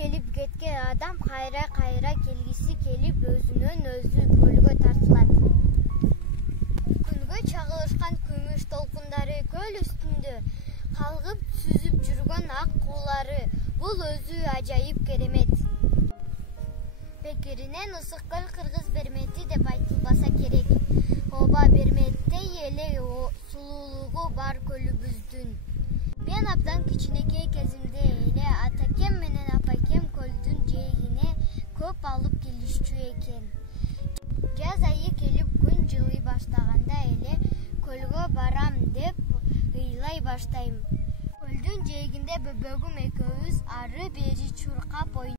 келип кеткен адам кайра келгиси келип өзүнөн өзү көлгө тартылат. Күнгө чагылышкан күмүш толкундары көл үстүндө калгып сүзүп жүргөн ак куулары бул өзү ажайып керемет. Пекиринен ысык көл кыргыз бермети деп айтылбаса керек. Оба берметтей эле сулуулугу бар көлүбүздүн. Мен абдан кичинекей кезимде эле атакем менен апакем көлдүн жээгине көп алып келишчү экен. Жаз айы келип күн жылый баштаганда эле көлгө барам деп ыйлай баштайм. Көлдүн жээгинде бөбөгүм экөөбүз ары бери чуркап